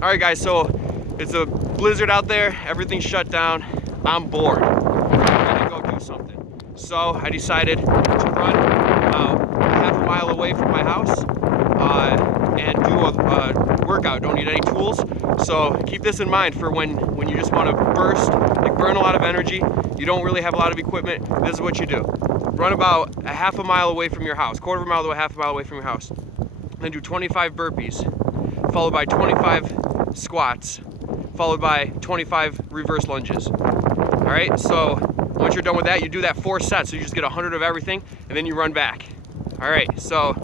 All right, guys, so it's a blizzard out there. Everything's shut down. I'm bored. I'm gonna go do something. So I decided to run about half a mile away from my house and do a workout. Don't need any tools. So keep this in mind for when you just want to burst, like burn a lot of energy. You don't really have a lot of equipment. This is what you do. Run about a half a mile away from your house, quarter of a mile to a half a mile away from your house. Then do 25 burpees, followed by 25 squats, followed by 25 reverse lunges. All right, so once you're done with that, you do that 4 sets. So you just get 100 of everything, and then you run back. All right, so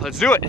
let's do it.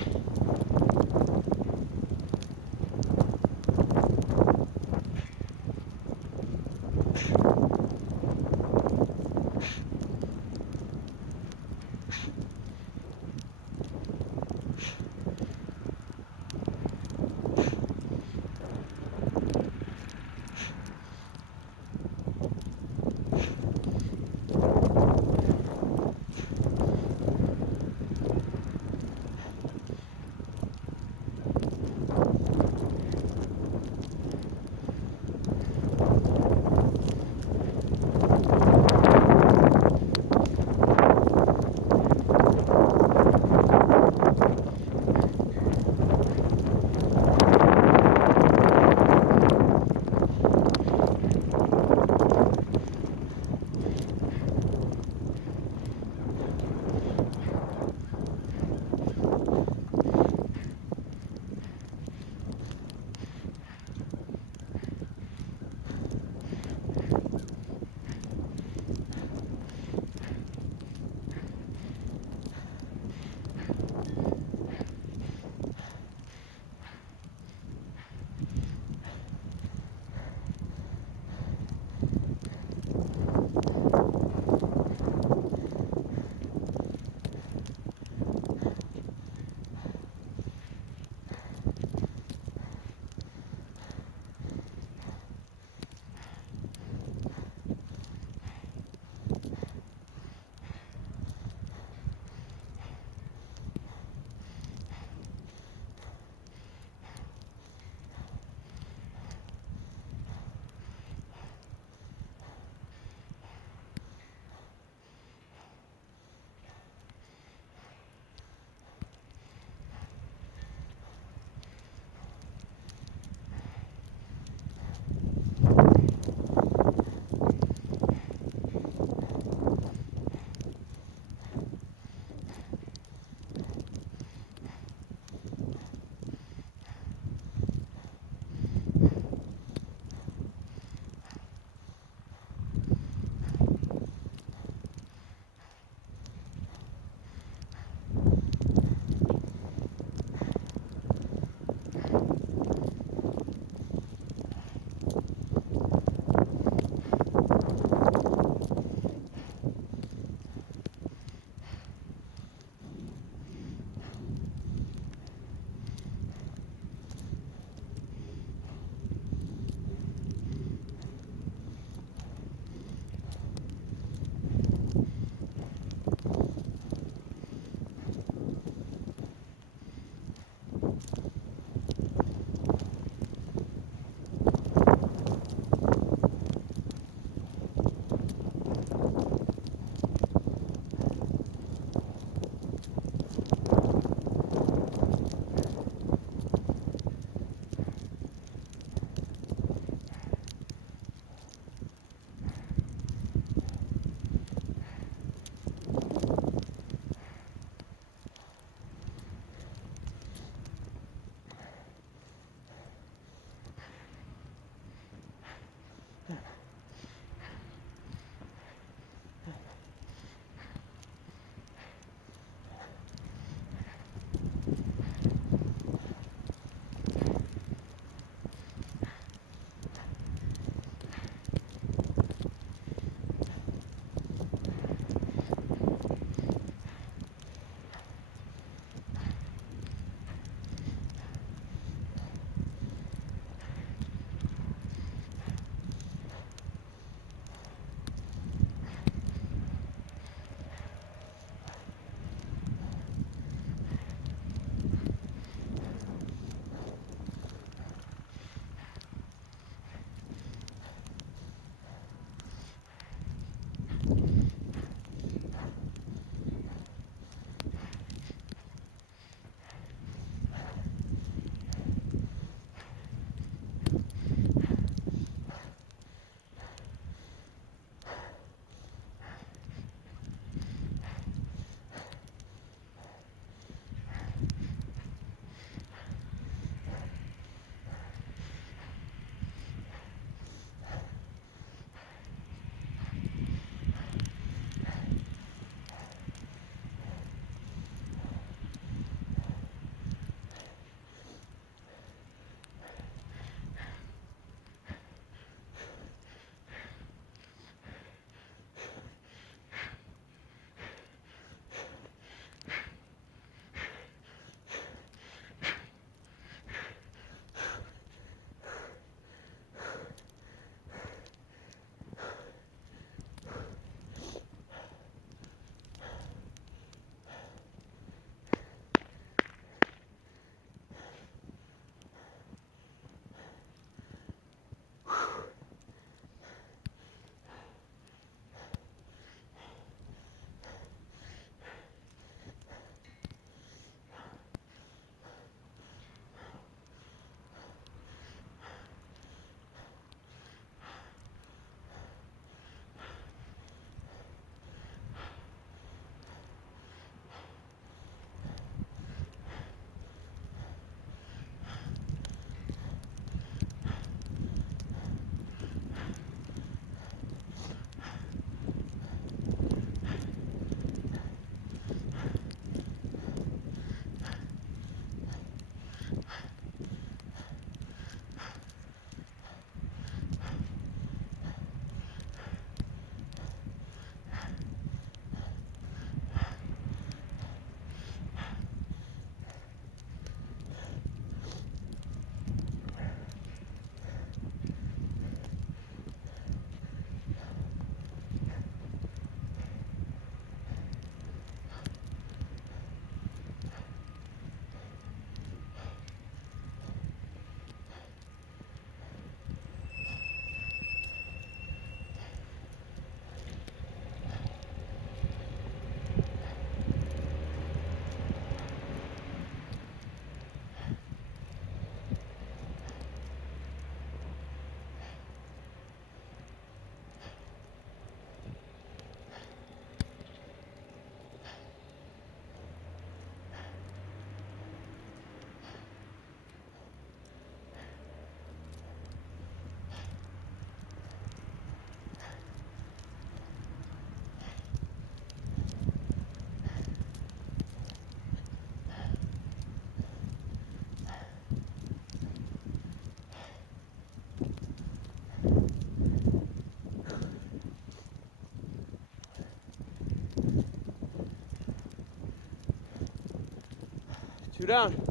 down.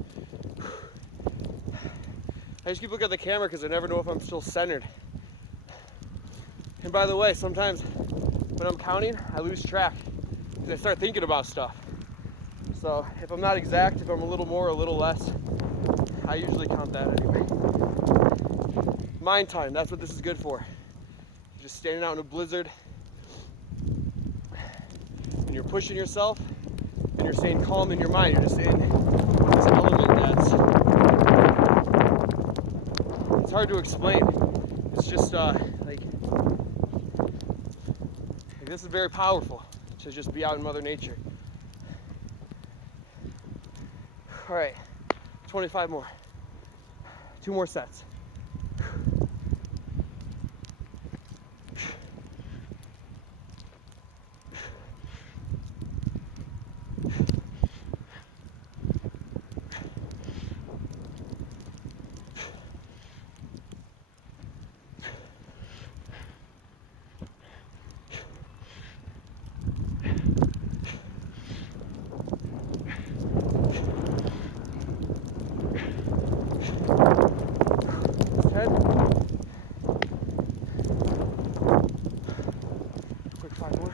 I just keep looking at the camera because I never know if I'm still centered. And by the way, sometimes when I'm counting, I lose track because I start thinking about stuff. So if I'm not exact, if I'm a little more or a little less, I usually count that anyway. Mind time, that's what this is good for. You're just standing out in a blizzard and you're pushing yourself and you're staying calm in your mind. You're just in this element that's, it's hard to explain. It's just like this is very powerful to just be out in Mother Nature. All right, 25 more. 2 more sets. Quick 5 more.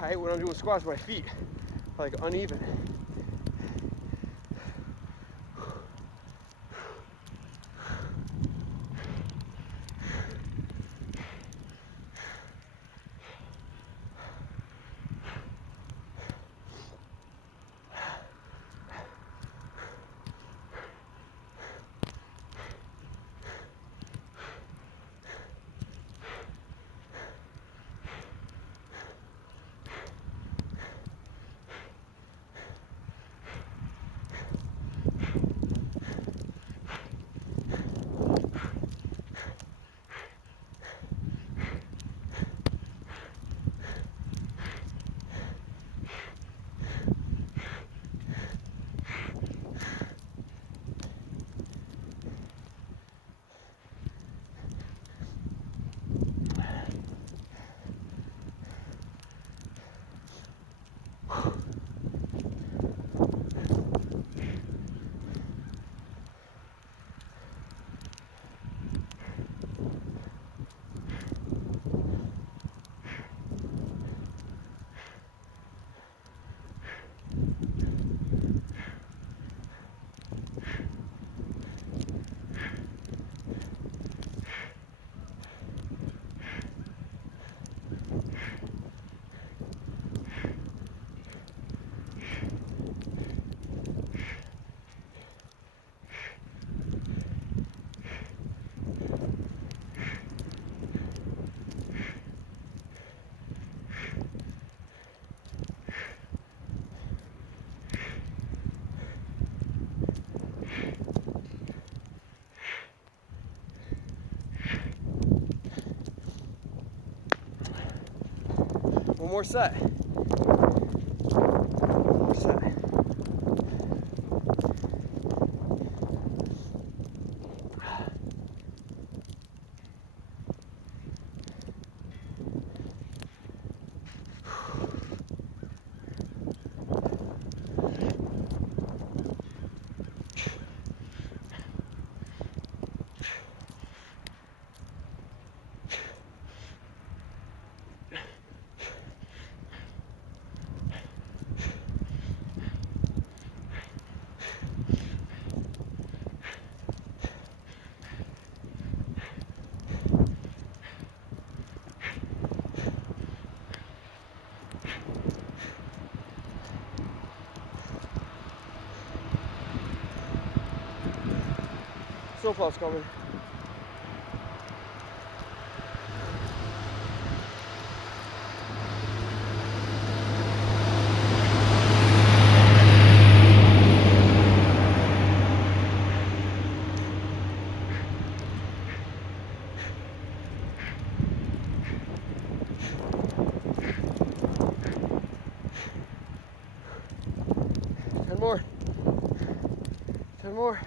All right, when I'm doing squats, my feet are like uneven. One more set. One more set. Snowplow's coming. More. 10 more.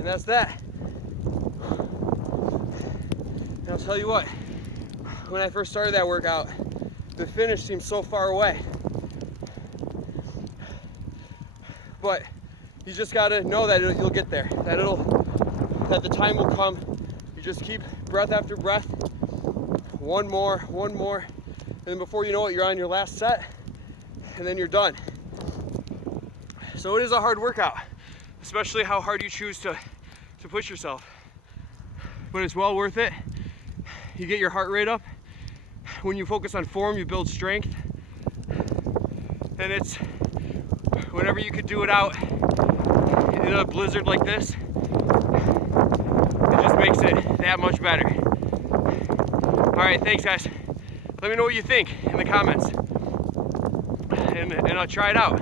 And that's that. And I'll tell you what, when I first started that workout, the finish seemed so far away. But you just gotta know that you'll get there, that the time will come. You just keep breath after breath, one more, and then before you know it, you're on your last set, and then you're done. So it is a hard workout, especially how hard you choose to push yourself. But it's well worth it. You get your heart rate up. When you focus on form, you build strength. And it's, whenever you could do it out in a blizzard like this, it just makes it that much better. All right, thanks guys. Let me know what you think in the comments. And I'll try it out.